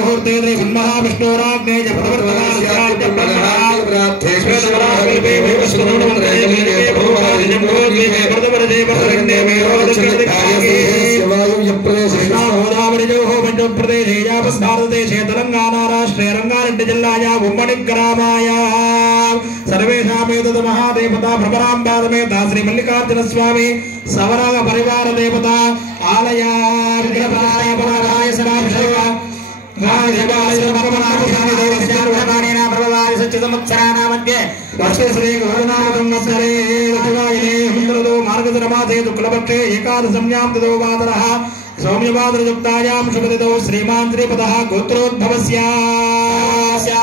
मुहूर्ते महाविष्णुराग्ने प्रदेशे तेलंगाना राष्ट्रे रंगारेड्डी जिल्लाया उम्मडी ग्रामाया सर्वेषामेतद् महादेवता भ्रमराम्बादमेता श्री मल्लिकार्जुन स्वामी सवराग परिवार देवता आलय विग्रहाय पराय सदाशिव गायवाय भगवानाय देवस्यार्वदानेन प्रभवाय सच्चिदमत्सराना मध्ये वर्षे श्री गुरुनाथमत्सरे रतुगायने हिन्द्रदो मार्गधर्माते दुक्लपक्षे एकादशम्यां तदो वादरः सौम्यवादरयुक्तायां शुभदितौ श्रीमान् श्रीपदः गोत्रोद्भवस्य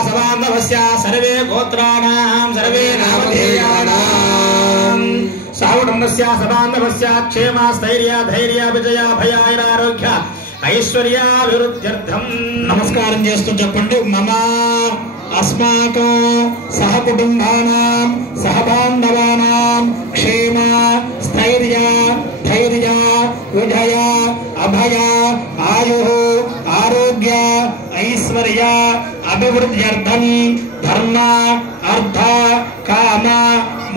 सवान्धवस्य सर्वे गोत्राणां सर्वे नामधेयानां सावडम्बस्य सवान्धवस्य क्षेम स्थैर्य धैर्य विजय भय आरोग्य ऐश्वर्याभिवृद्ध्यर्थं नमस्कारं చేస్తూ చెప్పండి మమ अस्माकं सहकुटुम्बानां सहबान्धवानां क्षेम स्थैर्य धैर्य विजय अभय आयुः आरोग्य ऐश्वर्य अभिवृद्ध्यर्थं धर्म अर्थ काम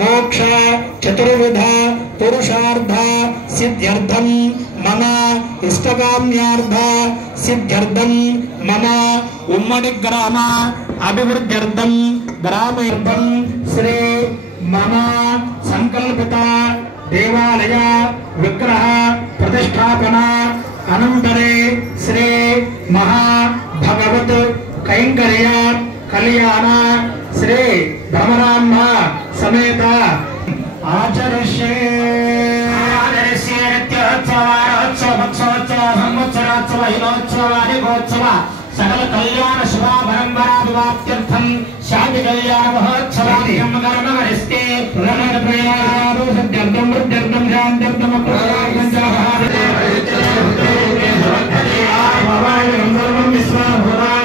मोक्ष चतुर्विध पुरुषार्थ सिद्ध्यर्थं मम इष्टकाम्यार्थ सिद्ध्यर्थं मम उम्मडी ग्राम अभिवृद्ध्यर्थं ग्रामेर्थं श्री मम संकल्पित देवालय विग्रह प्रतिष्ठापना अनंतरे श्री महा भगवत कैंकर्य कल्याण श्री भ्रमराम्ब समेत आचरिष्ये सकल कल्याण शुभा परंपरा विवाप्त्यर्थं शांति कल्याण महोत्सवादिकं कर्मकरिष्ये प्रणय प्रयारो सत्यर्थं वृद्ध्यर्थं शान्त्यर्थं अप्रयागं च भवान् सर्वं विश्वं भवान्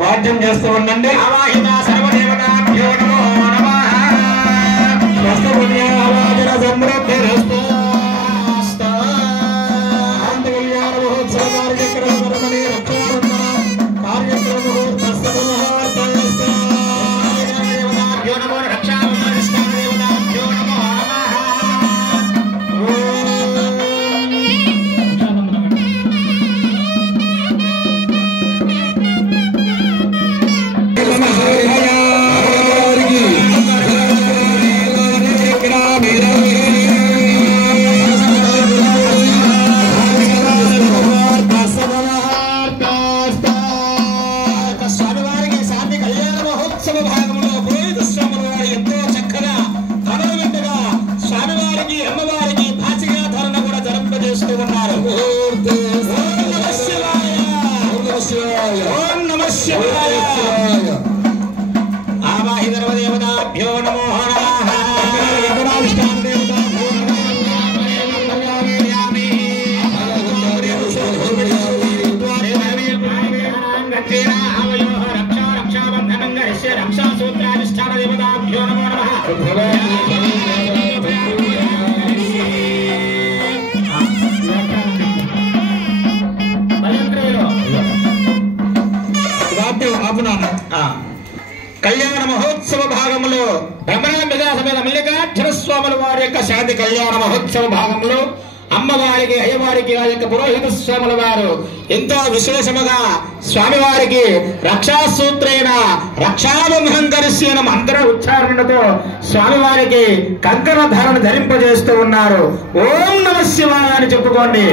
వాద్యం చేస్తూ ఉండండి. కళ్యాణ మహోత్సవ భాగంలో బ్రహ్మరాంబికా సమేత మల్లికార్జున స్వాముల వారి యొక్క శాంతి కళ్యాణ మహోత్సవ భాగంలో అమ్మవారికి అయ్యవారికి ఆ యొక్క పురోహిత స్వాముల వారు ఎంతో విశేషముగా స్వామివారికి రక్షాసూత్రేణ రక్షాబంధం కరిసిన మంత్ర ఉచ్చారణతో స్వామివారికి కంకణ ధారణ ధరింపజేస్తూ ఉన్నారు. ఓం నమ శివాయ అని చెప్పుకోండి.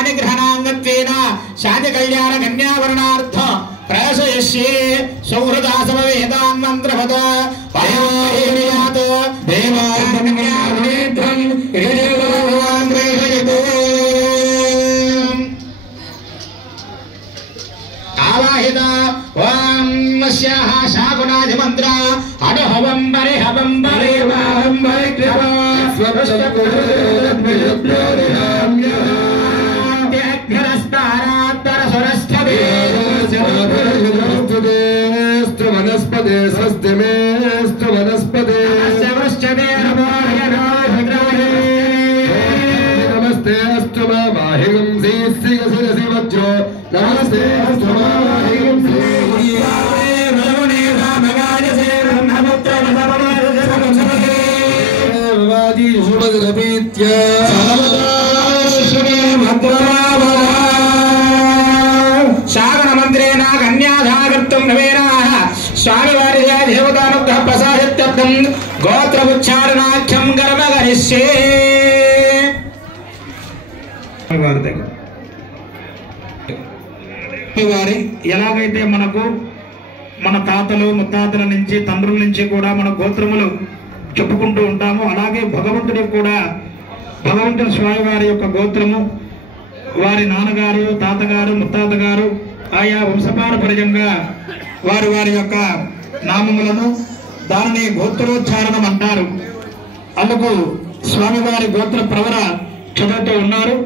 పాణి గ్రహణాంగత్వేన శాంతి కళ్యాణ కన్యావరణార్థ ప్రశయస్యే సౌహృదాసమవేదాన్ మంత్రపద పయోహియాత్ దేవాన్యం ఇదేవాన్ ప్రేషయతు ఆవాహిత ఓం స్యాహ శాకునాది మంత్ర అనుహవం పరిహవం పరివాహం పరిక్రమ वनस्पते स्वस्ति मेस्तु वनस्पते नमस्ते अस्तु माहिगं श्री वज्रो नमस्ते अस्तु माहिगं शागन मंत्रेण कन्याधाकर्तुं नवेनाः स्वामिवारि देवतानुग्रह प्रसादित्यर्थं गोत्रोच्चारणाख्यं कर्म करिष्ये వారి ఎలాగైతే మనకు మన తాతలు ముత్తాతల నుంచి తండ్రుల నుంచి కూడా మన గోత్రములు చెప్పుకుంటూ ఉంటాము అలాగే భగవంతుడికి కూడా భగవంతుని స్వామివారి యొక్క గోత్రము వారి నాన్నగారు తాతగారు ముత్తాతగారు ఆయా వంశపారపర్యంగా వారి వారి యొక్క నామములను దానిని గోత్రోచ్చారణం అంటారు. అందుకు స్వామివారి గోత్ర ప్రవర చదువుతూ ఉన్నారు.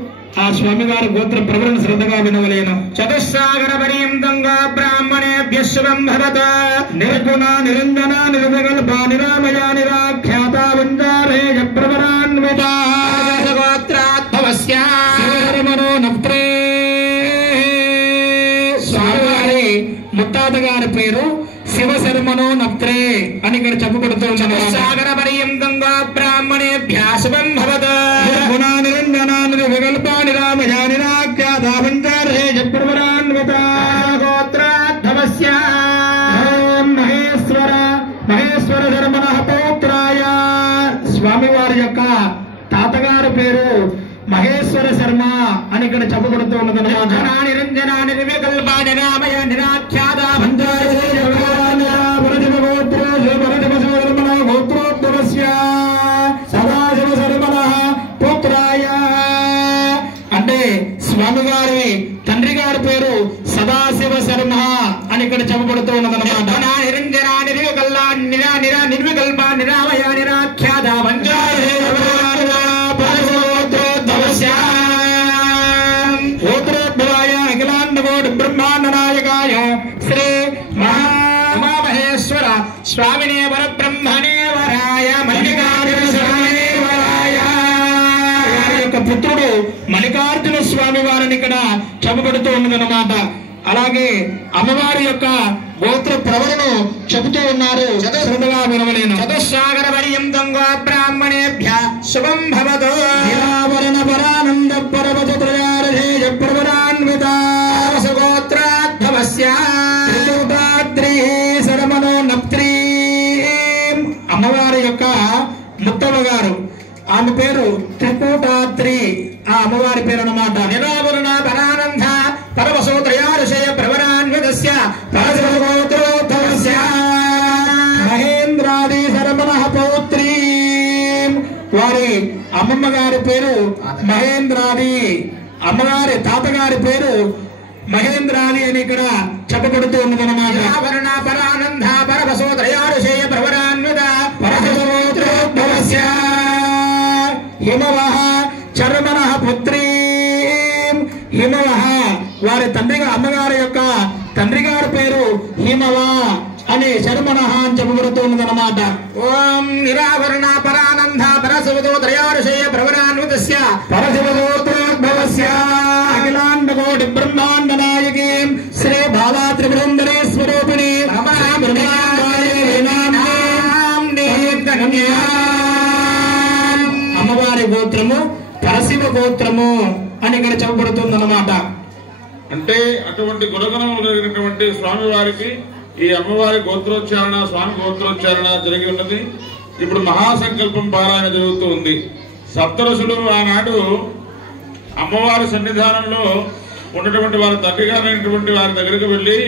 ఆ స్వామివారి గోత్ర ప్రవరణ శ్రద్ధగా వినవలేను. చతుస్సాగర పర్యంతంగా బ్రాహ్మణేభ్య శుభం భవత నిర్గుణ నిరంజన నిర్వికల్ప నిరామయ నిరాఖ్యాత వందారేయ ప్రవరాన్విత గోత్రాత్మవస్య నప్త్రే స్వామివారి ముత్తాత గారి పేరు శివశర్మను నప్త్రే అని ఇక్కడ చెప్పబడుతూ సాగర పర్యంతంగా బ్రాహ్మణేభ్య శుభం భవత నిర్గుణ నిరంజన నిర్వికల్ప నిరామయ నిరాఖ్యాత వందారేయ ప్రవరాన్విత గోత్రాత్మవస్య మహేశ్వర శర్మణ పౌత్రాయ స్వామివారి యొక్క తాతగారి పేరు మహేశ్వర శర్మ అని ఇక్కడ చెప్పబడుతూ ఉన్నదన్నమాట. నిరంజన నిర్వికల్ప నిరామయ నిరాఖ్యాత గోత్రోద్భవస్య సదాశివ శర్మణ పుత్రాయ అంటే స్వామివారి తండ్రి గారి పేరు సదాశివ శర్మ అని ఇక్కడ చెప్పబడుతూ ఉన్నదన్నమాట. నిరంజన నిర్వికల్ప నిరామయ నిరాఖ్యాత శ్రీ మహామహేశ్వర స్వామినే వర బ్రహ్మణే వరాయ మల్లికార్జున స్వామినే వరాయ వారి యొక్క పుత్రుడు మల్లికార్జున స్వామి వారిని ఇక్కడ చెప్పబడుతూ ఉన్నదన్నమాట. అలాగే అమ్మవారి యొక్క గోత్ర ప్రవరను చెబుతూ ఉన్నారు. శ్రద్ధగా వినవలేను. చతుస్సాగర పర్యంతంగా బ్రాహ్మణేభ్య శుభం భవతు నిరావరణ పరానంద పరమచతుర్యారధేయ ప్రవరాన్విత గోత్రాద్భవస్య శరమణో నప్త్రీ అమ్మవారి యొక్క ముత్తమ్మ గారు ఆమె పేరు త్రికూటాత్రి ఆ అమ్మవారి పేరు అన్నమాట. నిరావరణ పరానంద పరమసోత్రయారుషయ ప్రవరాన్వితస్య పరశుగోత్రోద్భవస్య మహేంద్రాది శరమణ పౌత్రీ వారి అమ్మమ్మ గారి పేరు మహేంద్రాది అమ్మగారి తాతగారి పేరు మహేంద్రాది అని ఇక్కడ చెప్పబడుతూ ఉన్నదన్నమాట. నిరావరణ పరానంద పరమసోత్రయారుషయ ప్రవరాన్విత పరశుగోత్రోద్భవస్య హిమవః చర్మణ పుత్రీ హిమవః వారి తండ్రిగా అమ్మగారి యొక్క తండ్రి గారి పేరు హిమవ అని శర్మణ అని చెప్పబడుతూ ఉన్నదన్నమాట. ఓం నిరావరణ పరానంద పరశుగోత్రయారుషయ ప్రవరాన్వితస్య పరశుగోత్రోద్భవస్య అఖిలాండ కోటి బ్రహ్మాండ నాయకీ శ్రీ బాలా త్రిపురందరే స్వరూపిణి అమ్మవారి గోత్రము పరశివ గోత్రము అని ఇక్కడ చెప్పబడుతుంది అన్నమాట. అంటే అటువంటి గుణగణములు కలిగినటువంటి స్వామి వారికి ఈ అమ్మవారి గోత్రోచ్చారణ స్వామి గోత్రోచ్చారణ జరిగి ఉన్నది. ఇప్పుడు మహాసంకల్పం పారాయణ జరుగుతూ ఉంది. సప్తఋషులు ఆనాడు అమ్మవారి సన్నిధానంలో ఉన్నటువంటి వారి తండ్రి గారైనటువంటి వారి దగ్గరికి వెళ్ళి,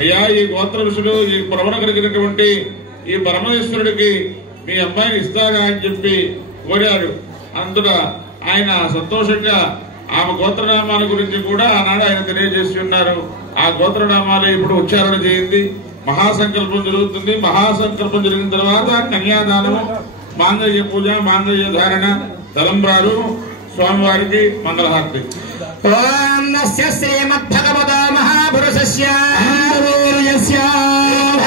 అయ్యా ఈ గోత్ర ఋషులు ఈ ప్రవణ కలిగినటువంటి ఈ పరమేశ్వరుడికి మీ అమ్మాయిని ఇస్తారా అని చెప్పి కోరాడు. అందులో ఆయన సంతోషంగా ఆమె గోత్రనామాల గురించి కూడా ఆనాడు ఆయన తెలియజేసి ఉన్నారు. ఆ గోత్రనామాలు ఇప్పుడు ఉచ్చారణ చేయింది. మహాసంకల్పం జరుగుతుంది. మహాసంకల్పం జరిగిన తర్వాత కన్యాదానము, మాంగళ్య పూజ, మాంగళ్య ధారణ, తలంబ్రాలు, స్వామివారికి మంగళహారతి. ఓం నస్య శ్రీమద్భగవతో మహాపురుషస్య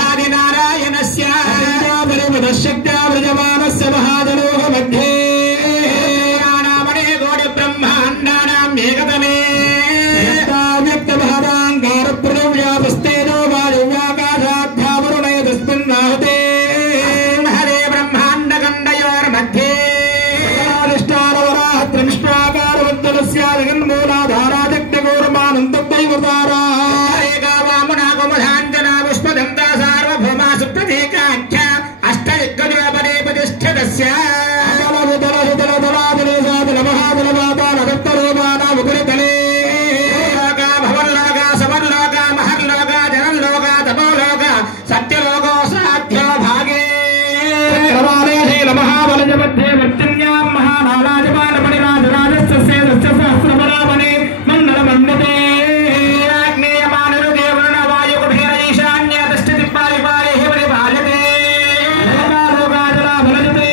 ఆదినారాయణస్య శక్త్యా వ్రజమానస్య మహాధనోః మధ్యే నామనే కోటి బ్రహ్మాండానాం ఏకతమే వ్యక్త భావాంగార ప్రవ్యాపస్తేజో వాయువ్యాకాశాద్భావరుణయ తస్మిన్నాహుతే హరే బ్రహ్మాండ ఖండయోర్ మధ్యే జగన్మూలాధారాజగ్నగౌరమానందైవతారా వామనాగమధాంజనా పుష్పదంతా సార్వభౌమా సుప్రతీకాఖ్య అష్టదిగ్గజోపదే ప్రతిష్ఠితస్య మహాబలవాదానగత్తరూపానాముకురితలే భవల్లోక సమర్లోక మహర్లోక జనల్లోక తపోలోక సత్యలోకో సాధ్యో భాగే మహాబలజ మధ్యే వర్తిన్యాం మహానారాజమానమణిరాజరాజస్య సహస్రపరామణి మండల మండతే ఆగ్నేయమానరుదేవరుణ వాయుకుభేర ఈశాన్య దృష్టి పాలిపాలి హిమని బాలతే లోకాజలాభలజతే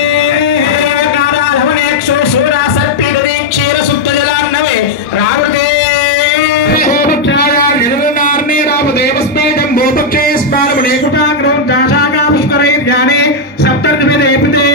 కారాధవనేక్షు శూరా సర్పీడది క్షీర సుప్త జలాన్నవే రావృతే నిర్వినార్ణే రామదేవస్మే జంబోపక్షే స్మారమణే కుటాగ్రం చాశాకా పుష్కరై ధ్యానే సప్తర్విదేపితే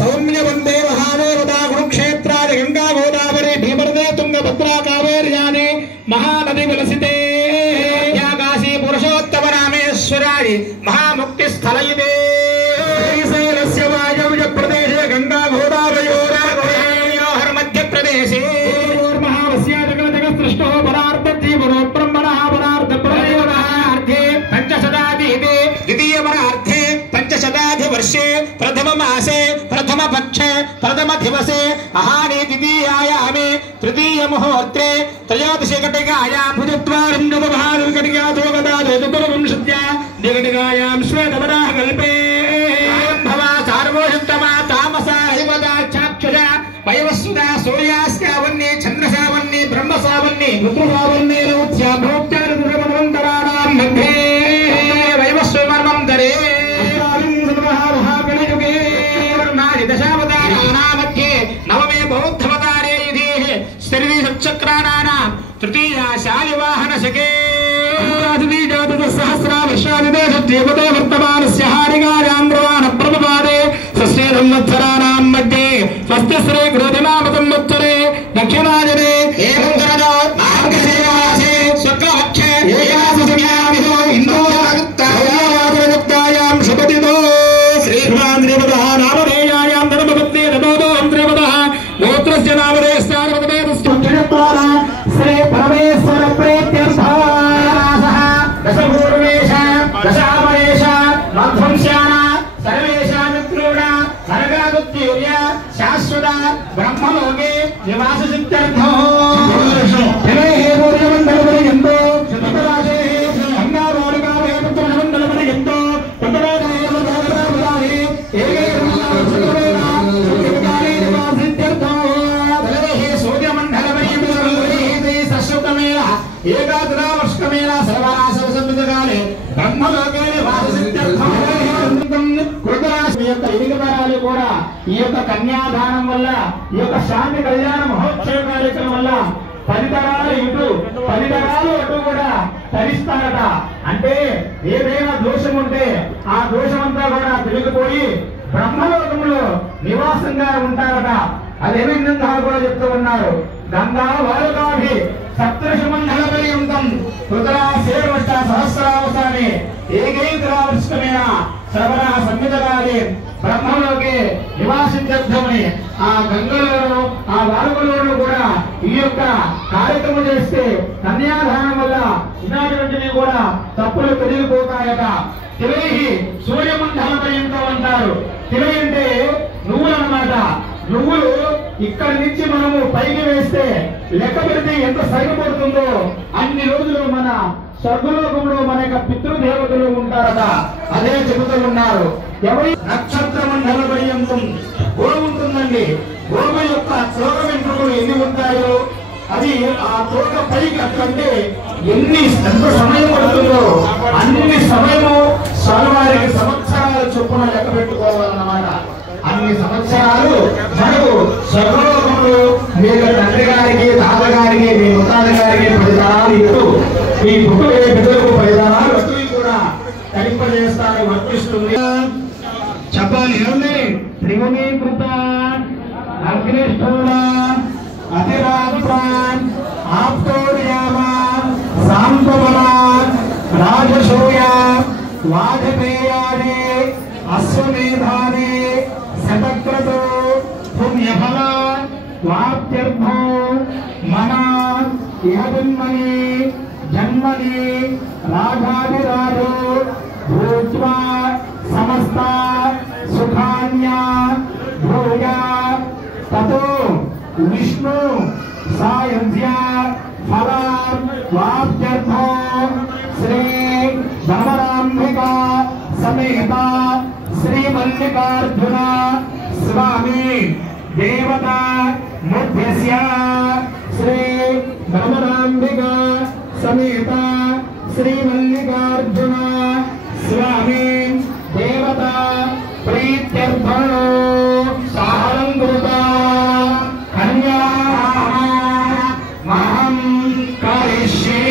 సౌమ్య వందే మహాదేవతా కురుక్షేత్రాది గంగా గోదావరి భీమరదే తుంగభద్రా కావేర్యాని మహానది విలసితే కాశీ పురుషోత్తమ రామేశ్వరాది మహాముక్తి స్థలయితే శ్రీశైలస్య వాయవ్య ప్రదేశే గంగా గోదావరియోర్ మధ్యప్రదేశే మహావస్యాజగల జగత్సృష్టో పరార్థ జీవనో బ్రహ్మణః పరార్థ ప్రదేవనార్థే పంచశతాధిపే ద్వితీయ పరార్థే పంచశతాధివర్షే ప్రథమ మాసే ప్రథమ పక్షే ప్రథమ దివసే అహాని ద్వితీయాయామే తృతీయ ముహూర్తే త్రయోదశి ఘటికాయా భుజద్వారింద్రభానుఘటికాతో గదాదోదుపరవింశత్యా నిఘటికాయాం శ్వేతవరాహ కల్పే భవా సార్వోషుత్తమా తామసా హిమదాక్షాక్షుష వయవస్సుదా సూర్యాస్యావన్నే చంద్రశావన్నే బ్రహ్మశావన్నే రుద్రశావన్నే రౌత్స్యా భోక్తారంతరాణాం మధ్యే వైవస్వమర్మం ధరే దశావతారాణామధ్యే నవమే బౌద్ధవతారే యుధే శరీరీ సచ్చక్రాణానాం తృతీయా శాలివాహన శకే సహస్రావర్షాదిదేశదేవతే వర్తమానస్య హారికార్యాంధ్రవాణ ప్రభవాదే షష్ఠీ సంవత్సరాణాం మధ్యే స్వస్తి శ్రీ కృతినామ సంవత్సరే దక్షిణాయనే ఏకంకరదో మార్గశిరమాసే శుక్లపక్షే ఏకాదశమ్యామిదో ఇందోరాగుప్తాయాం శుభదిదో శ్రీర్మాన్ శ్రీమదః నామధేయాయాం ధర్మపత్నే రమోదోహం శ్రీమదః గోత్రస్య నామధేయస్యారమతమేతస్త్వజనత్వారా శ్రీ పరమేశ్వర ప్రీత్యర్థాసః దశపూర్వేశ దశామరేశ మధ్వంశాన సర్వేషామిత్రూఢ నరకాదుత్యూర్య శాశ్వత బ్రహ్మలోకే నివాససిద్ధ్యర్థో ఏకాగ్రావర్షకమైన సర్వనాశన సంవిధగానే బ్రహ్మలోకే వాససిద్ధ్యర్థం కృతరాశి యొక్క ఇరిగబరాలు కూడా ఈ యొక్క కన్యాదానం వల్ల ఈ యొక్క శాంతి కళ్యాణ మహోత్సవ కార్యక్రమం వల్ల 10 తరాలు ఇటు 10 తరాలు అటు కూడా తరిస్తారట. అంటే ఏదైనా దోషం ఉంటే ఆ దోషమంతా కూడా తొలగిపోయి బ్రహ్మలోకంలో నివాసంగా ఉంటారట. అదే విధంగా కూడా చెప్తూ ఉన్నారు. గంగా వారుకాభి సప్తర్షిమండల పర్యంతం కృతరాశేర్వష్ట సహస్రావసాని ఏకైకరావృష్టమైన శ్రవణ సంహితగాలి బ్రహ్మలోకి నివాసించమని ఆ గంగలోను ఆ వారుకలోను కూడా ఈ యొక్క కార్యక్రమం చేస్తే కన్యాదానం వల్ల ఇలాంటివి కూడా తప్పులు పెరిగిపోతాయట. తిలై సూర్యమండల పర్యంతం అంటారు. తిలై అంటే నువ్వులు అన్నమాట. నువ్వులు ఇక్కడి నుంచి మనము పైకి వేస్తే లెక్క పెడితే ఎంత సరిపడుతుందో అన్ని రోజులు మన స్వర్గలోకంలో మన యొక్క పితృదేవతలు ఉంటారట. అదే చెబుతూ ఉన్నారు. ఎవరి నక్షత్ర మండల పర్యంతం గోవు ఉంటుందండి. గోవు యొక్క తోక వెంట్రుకలు ఎన్ని ఉంటాయో అది ఆ తోక పైకి అట్లంటే ఎంత సమయం పడుతుందో అన్ని సమయము స్వామివారికి సంవత్సరాల చొప్పున లెక్క పెట్టుకోవాలన్నమాట. అన్ని సంవత్సరాలు మనకు స్వర్గలోకంలో మీ తండ్రి గారికి తాతగారికి మీ ముత్తాత గారికి 10 తరాలు ఇటు మీ పుట్టుకే బిడ్డలకు 10 తరాలు అటు కూడా కలింపజేస్తారు వర్తిస్తుంది. చెప్పాలి ఏముంది? త్రిగుణీకృత అగ్నిష్టోళ అతిరాత్రాన్ ఆప్తోర్యామ సాంతబల రాజసూయ వాజపేయాని అశ్వమేధాని శతక్రతో పుణ్యఫల వాప్త్యర్థో మన ఇహజన్మని జన్మని రాజాధిరాజో భూత్వా సమస్త సుఖాన్యా భూయా తతో విష్ణు సాయుధ్య ఫల వాప్త్యర్థో శ్రీ భ్రమరాంబికా సమేత శ్రీ మల్లికార్జున స్వామి దేవత ముఖ్యస్య శ్రీ భ్రమరాంబికా సమేత శ్రీ మల్లికార్జున స్వామి దేవత ప్రీత్యర్థో సాలంకృత కన్యా మహం కరిష్యే.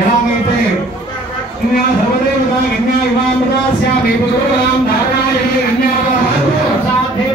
ఎలాగైతే సర్వదేవత కన్యా ఇమామృతాస్యామి పురుషాం ధారాయణి కన్యా సాధ్యే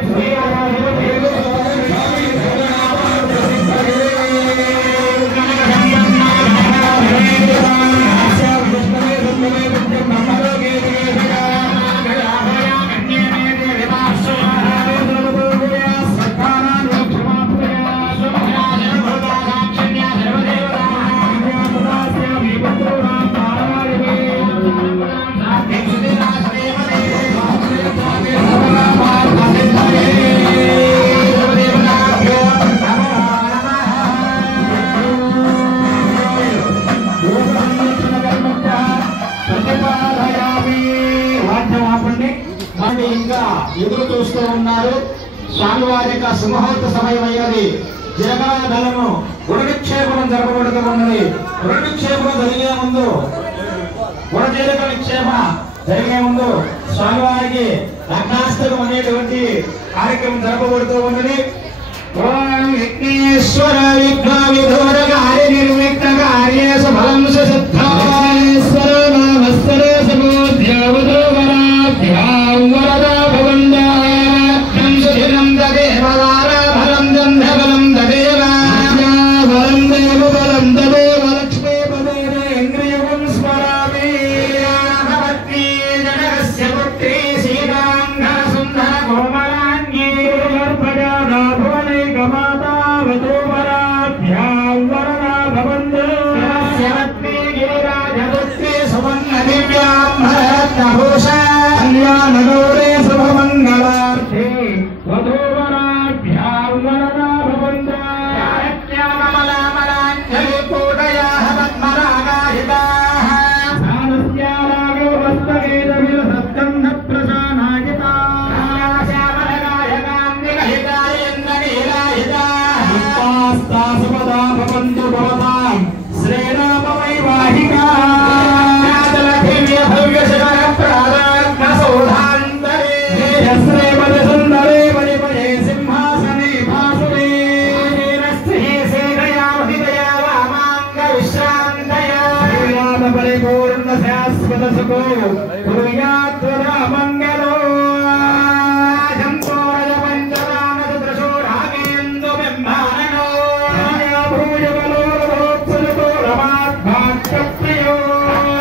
ఇంకా ఎదురు చూస్తూ ఉన్నారు. స్వామివారి యొక్క సింహోత్సవ సమయం అయ్యేది. జగన్నాథలను గుణనిక్షేపణం జరగబడుతూ ఉన్నది. గుణనిక్షేపణం జరిగే ముందు గుణజీరక నిక్షేపణ జరిగే ముందు స్వామివారికి లగ్నాష్టకం అనేటువంటి కార్యక్రమం జరగబడుతూ ఉన్నది. విఘ్నేశ్వర విఘ్న విధూర కార్య నిర్విఘ్న కార్యేషు ఫలం సిద్ధేశ్వర నామస్తర సమోధ్యావధోవరాభ్యాం వరదా భవందాం సుధిరం దదేవదార ఫలం దంధబలం దదేవ బలం దేవ బలం దదేవ లక్ష్మీ పదేంద్రియం స్మరామి భవత్రీ జనకస్య పుత్రీ సీతాంగ సుందర కోమలాంగీ గర్భజాదా భువనైకమాతా వధూవరాభ్యాం వరదా భవందో శరత్రీ గిరిరాజపుత్రీ సువర్ణ దివ్యాం భరత్నభూషా కళ్యాణగౌరే శుభమంగళార్థే వధూవరాభ్యాం వరదా భవందో కమలామలాంజలి పూటయాః పద్మరాగాహితాః సానస్యారాగో వస్తగేద విలసత్కంధ ప్రసానాయితాః శ్యామలగాయకాంతికహితాయేంద్రనీలాహితాః ముక్తాస్తాసుపదా భవ भवन्तु भवतां श्रीराम वैवाहिका परिपूर्ण शाश्वत सुखो भूयात्वरा मंगलो संपूर्ण पंचदान दृशो रागेन्दु बिंबानो भूयबलो भोत्सलो रमात्माक्षप्रियो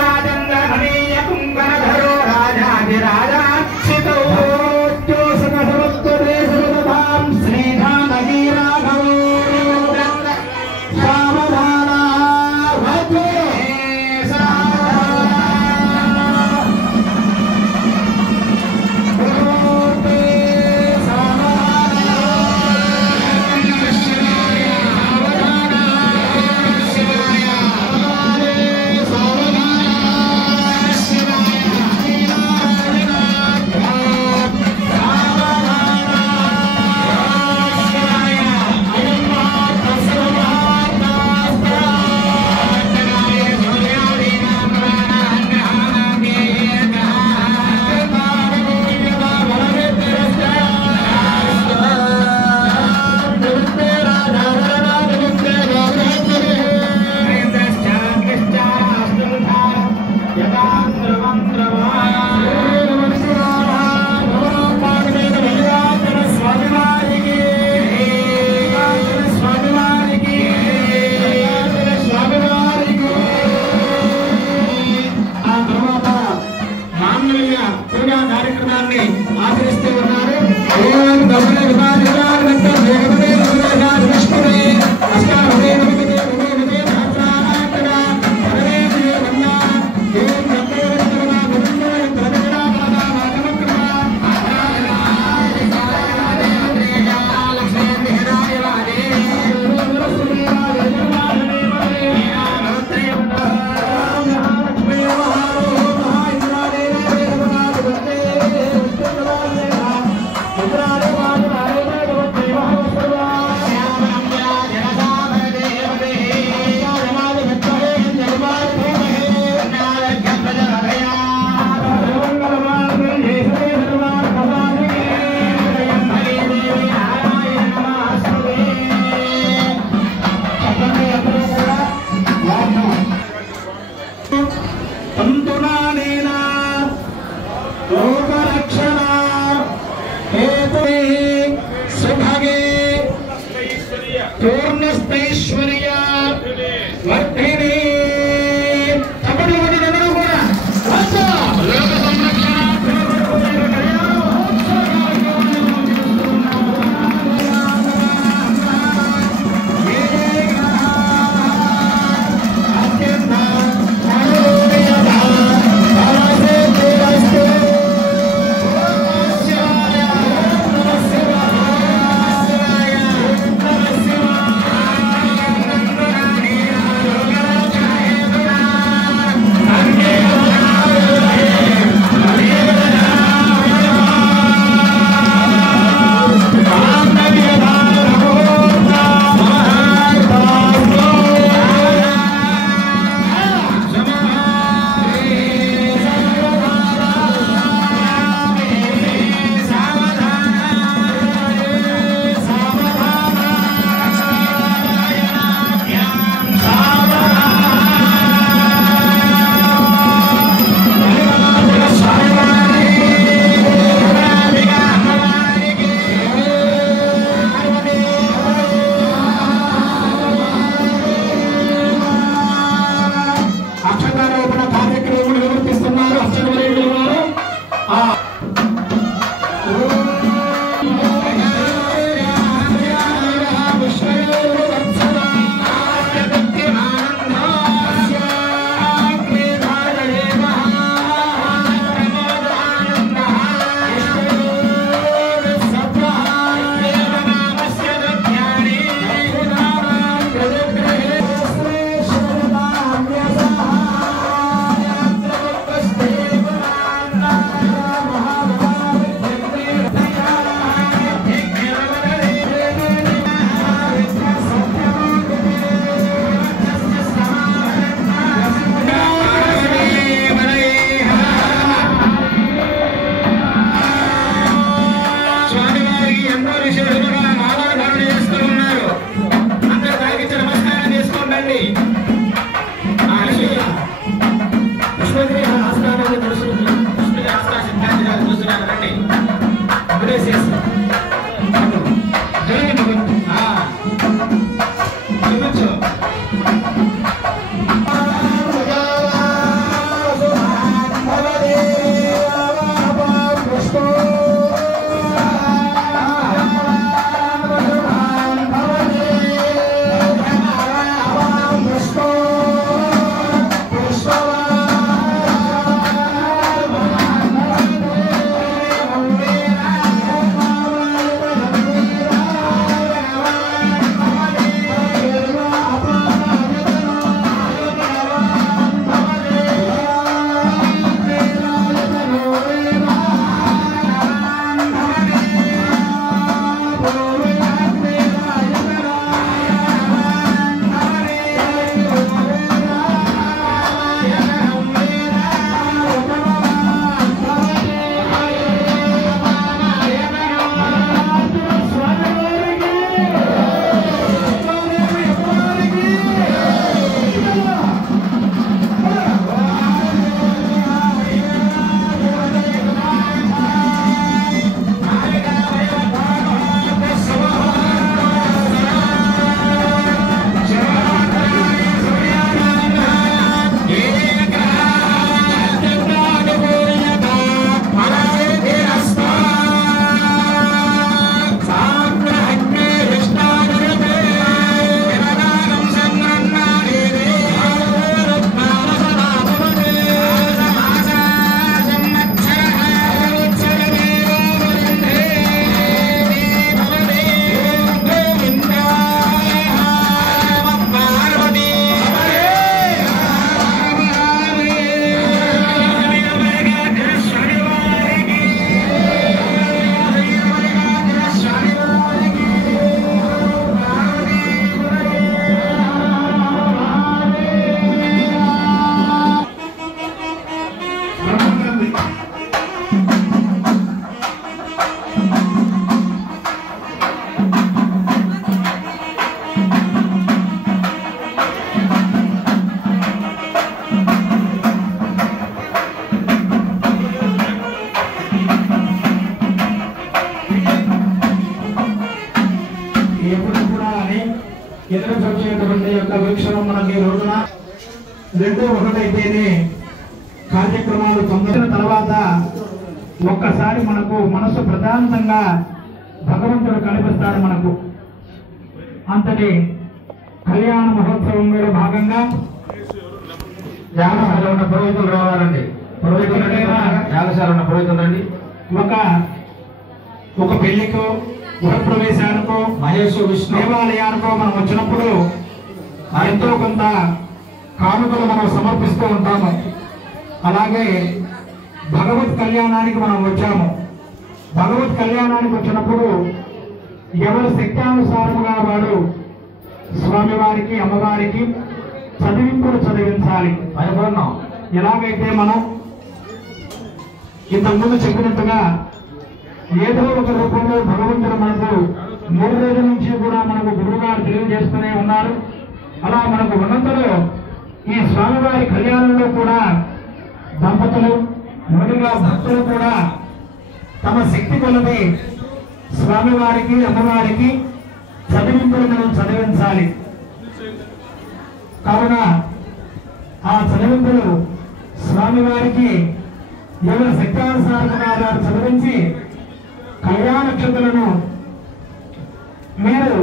राजन्द्रहनीय कुंभनधरो राजाधिराजाक्षितो जोसकसवत्वरे सर्वदां श्रीधानगीराघवो सावधाना भद्रे కార్యక్రమాన్ని ఆచరిస్తూ ఉన్నారు. పూర్ణస్తైశ్వర్య వర్ధిని అని ఎదురు చూసేటువంటి యొక్క వీక్షణం మనకి ఈ రోజున 2-1 అయితేనే కార్యక్రమాలు పొందిన తర్వాత ఒక్కసారి మనకు మనసు ప్రశాంతంగా భగవంతుడు కనిపిస్తాడు. మనకు అంతటి కళ్యాణ మహోత్సవంలో భాగంగా యాగశాల ఉన్న పురోహితులు రావాలండి. యాగశాల ఉన్న పురోహితులు రండి. ఒక పెళ్లికో గృహప్రవేశానికో మహేష్ విష్ణు దేవాలయానికో మనం వచ్చినప్పుడు ఎంతో కొంత కానుకలు మనం సమర్పిస్తూ ఉంటాము. అలాగే భగవత్ కళ్యాణానికి మనం వచ్చాము. భగవత్ కళ్యాణానికి వచ్చినప్పుడు ఎవరి శక్తానుసారముగా వాడు స్వామివారికి అమ్మవారికి చదివింపులు చదివించాలి. పరిపూర్ణం. ఎలాగైతే మనం ఇంతకుముందు చెప్పినట్టుగా ఏదో ఒక రూపంలో భగవంతుడు మనకు 3 రోజుల నుంచి కూడా మనకు గురువుగారు తెలియజేస్తూనే ఉన్నారు. అలా మనకు ఉన్నంతలో ఈ స్వామివారి కళ్యాణంలో కూడా దంపతులు మొదటిగా భక్తులు కూడా తమ శక్తి కొలది స్వామివారికి అమ్మవారికి చదివింపులు మనం చదివించాలి. కావున ఆ చదివింపులు స్వామివారికి ఎవరి శక్తానుసారంగా వారు చదివించి కళ్యాణ నక్షత్రాలను మీరు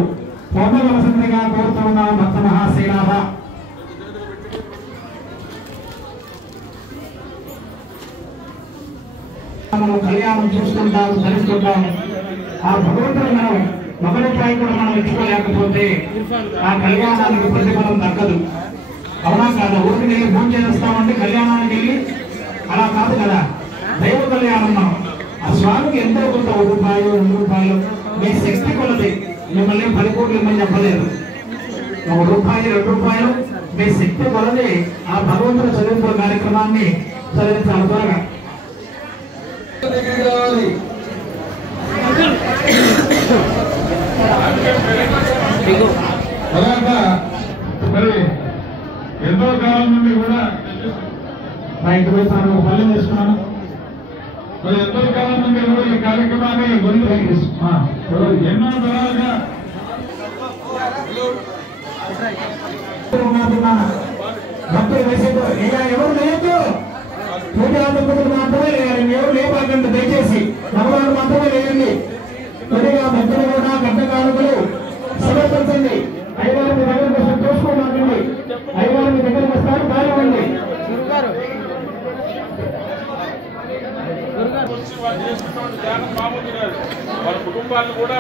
పొందవలసిందిగా కోరుతున్నాం. భక్త మహాశైలాభ మనం కళ్యాణం చూస్తుంటాము, ధరిస్తుంటాము. ఆ భగవంతుడు మనం 1 రూపాయి కూడా మనం ఇచ్చుకోలేకపోతే ఆ కళ్యాణానికి ప్రతిఫలం దక్కదు. అవునా కాదా? ఊరికి వెళ్ళి భోజనం చేస్తామంటే కళ్యాణానికి వెళ్ళి అలా కాదు కదా. దైవ కళ్యాణం మనం ఆ స్వామికి ఎంతో కొంత 1 రూపాయలు 2 రూపాయలు మీ శక్తి కొలది. మిమ్మల్ని 10 కోట్లు ఇమ్మని చెప్పలేదు. 1 రూపాయి 2 రూపాయలు మీ శక్తి కొలది ఆ భగవంతుడు చదివింపు కార్యక్రమాన్ని చదివించాలి. త్వరగా మరి ఎంతో కాలం నుండి కూడా బయట పోయి తాను పల్లెం చేసుకున్నాను. మరి ఎంతో కాలం నుండి కూడా ఈ కార్యక్రమాన్ని ఎన్నో తరాలుగా భక్తులు వేసేది ఎవరు లేదు. పూజా దంపతులు మాత్రమే లేరండి. ఎవరు లేపాకండి దయచేసి. నమ్మవాళ్ళు మాత్రమే లేరండి. కొద్దిగా భక్తులు కూడా గడ్డ కానుకలు సమర్పించండి. అయ్యవారి మీ దగ్గరకు వస్తే తోసుకోమాకండి. అయ్యవారి మీ దగ్గరకు వస్తారు కానివ్వండి. వాళ్ళు చేసుకున్నటువంటి ధ్యానం మామూలు కాదు. వాళ్ళ కుటుంబాన్ని కూడా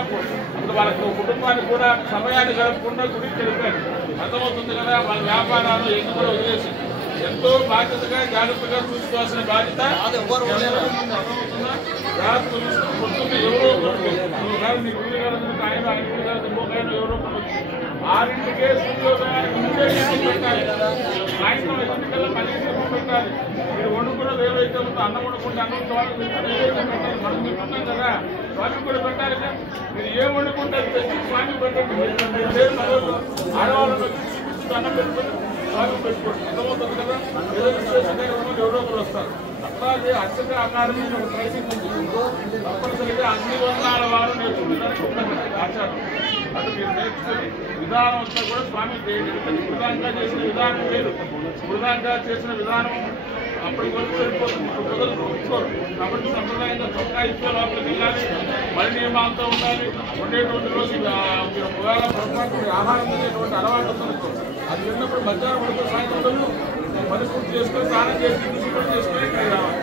ఇప్పుడు వాళ్ళ కుటుంబాన్ని కూడా సమయాన్ని గడపకుండా గుడికి వెళ్ళిపోయారు. అర్థమవుతుంది కదా. వాళ్ళ వ్యాపారాలు ఎన్ని కూడా వదిలేసి ఎంతో బాధ్యతగా జాగ్రత్తగా చూసుకోవాల్సిన బాధ్యత పొద్దున్న ఎవరో మీకు ఆయన ఎవరో 6ంటికే సూర్యోదయానికి ముందే పెట్టాలి. సాయంత్రం 5ంటికల్లా మళ్ళీ పెట్టాలి. మీరు వండుకున్న ఏవైతే ఉందో అన్నం వండుకుంటే అన్నం పెట్టాలి. మనం తింటున్నాం కదా, స్వామికి కూడా పెట్టాలి. మీరు ఏం వండుకుంటే అది తెచ్చి స్వామికి పెట్టండి. ఆడవాళ్ళకి చూపిస్తూ అన్నం పెట్టుకొని స్వామికి పెట్టుకోండి. అర్థమవుతుంది కదా. ఏదో విశేషం ఎవరో ఒకరు వస్తారు. అట్లాగే అక్షత అకాడమీ ఒక ట్రైనింగ్ తప్పనిసరిగా అన్ని వర్గాల వారు నేర్చుకుంటానికి ఉన్నది ఆచారం. అది మీరు నేర్చుకుని విధానం అంతా కూడా స్వామి మృదంగా చేసిన విధానం వేరు. మృదంగా చేసిన విధానం అప్పటికి వరకు సరిపోతుంది. ఇప్పుడు ప్రజలు ఒప్పుకోరు. కాబట్టి సంప్రదాయంగా చొక్కా ఇచ్చే లోపలికి వెళ్ళాలి. మరి నియమాలతో ఉండాలి. ఉండేటువంటి రోజు మీరు ఒకవేళ పొరపాటు ఆహారం తినేటువంటి అలవాటు వస్తుంది. అది తిన్నప్పుడు మధ్యాహ్నం పడితే సాయంత్రం పని పూర్తి చేసుకొని స్నానం చేసి శుభ్రం చేసుకొని ఇక్కడ రావాలి.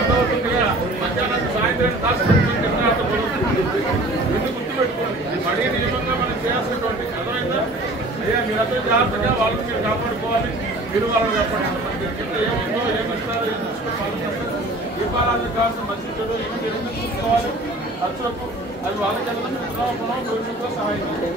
అర్థమవుతుందిగా. మధ్యాహ్నానికి సాయంత్రం దాచుకుంటుంది తిన్నాక రెండు గుర్తుపెట్టుకోండి. మరీ నియమంగా మనం చేయాల్సినటువంటి అర్థమైందా? అయ్యా మీరందరూ జాగ్రత్తగా వాళ్ళని మీరు కాపాడుకోవాలి. మీరు వాళ్ళని కాపాడుకోవాలి. కింద ఏముందో ఏమి ఇస్తారో ఏం చూసుకొని వాళ్ళు చేస్తారు. దీపారాధన కావాల్సిన మంచి చెడు ఏమి చూసుకోవాలి. ఖర్చులకు అది వాళ్ళకి వెళ్ళడం భవిష్యత్తులో సహాయం చేయాలి.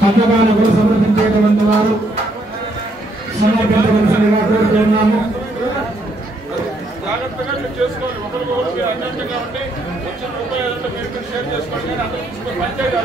కన్యకానుకలు సమర్పించేటువంటి వారు సమర్పించవలసిందిగా కోరుతున్నాము. జాగ్రత్తగా మీరు చేసుకోవాలి. ఒకరికొకరు మీరు అన్నంత కాబట్టి వచ్చిన రూపాయలు మీరు షేర్ చేసుకోండి. కానీ అందరూ తీసుకొని పంచాయతీ